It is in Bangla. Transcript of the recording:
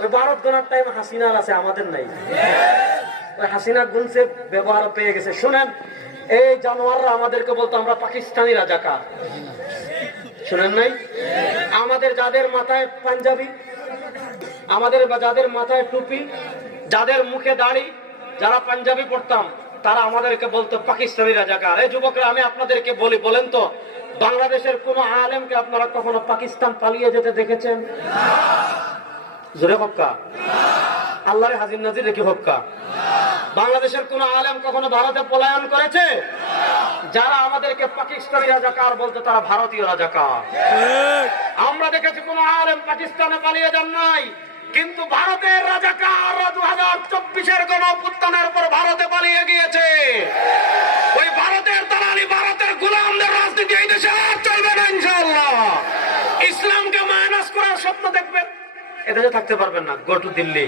ওই ভারত গোনার টাইম হাসিনার আছে, আমাদের নাই। ওই হাসিনা গুনছে, ব্যবহার পেয়ে গেছে। শুনেন, এই জানোয়াররা আমাদেরকে বলতো আমরা পাকিস্তানি রাজাকার। শুনেন নাই? আমাদের যাদের মাথায় পাঞ্জাবি, আমাদের যাদের মাথায় টুপি, যাদের মুখে দাড়ি, যারা পাঞ্জাবি পড়তাম, তারা আমাদেরকে বলতো পাকিস্তানি রাজাকার। এই যুবকরা, আমি আপনাদেরকে বলি, বলেন তো বাংলাদেশের কোন আলেমকে আপনারা কখনো পাকিস্তান পালিয়ে যেতে দেখেছেন? জোরে হক্কা। আল্লাহরে হাজির নাজির রেখে হক্কা। বাংলাদেশের কোন আলেম কখনো ভারতে পলায়ন করেছে? যারা আমাদেরকে পাকিস্তানি রাজাকার বলতো, তারা ভারতীয় রাজাকার। আমরা দেখেছি কোন আলেম পাকিস্তানে পালিয়ে যান নাই, কিন্তু ভারতের রাজাকার 2024-এর গণঅভ্যুত্থানের পর ভারতে পালিয়ে গিয়েছে। ওই ভারতের দালালি, ভারতের গোলামদের রাজনীতি এই দেশে আর চলবে না ইনশাআল্লাহ। ইসলামকে মাইনাস করার স্বপ্ন দেখবেন, এদেশে থাকতে পারবেন না। Go to Delhi.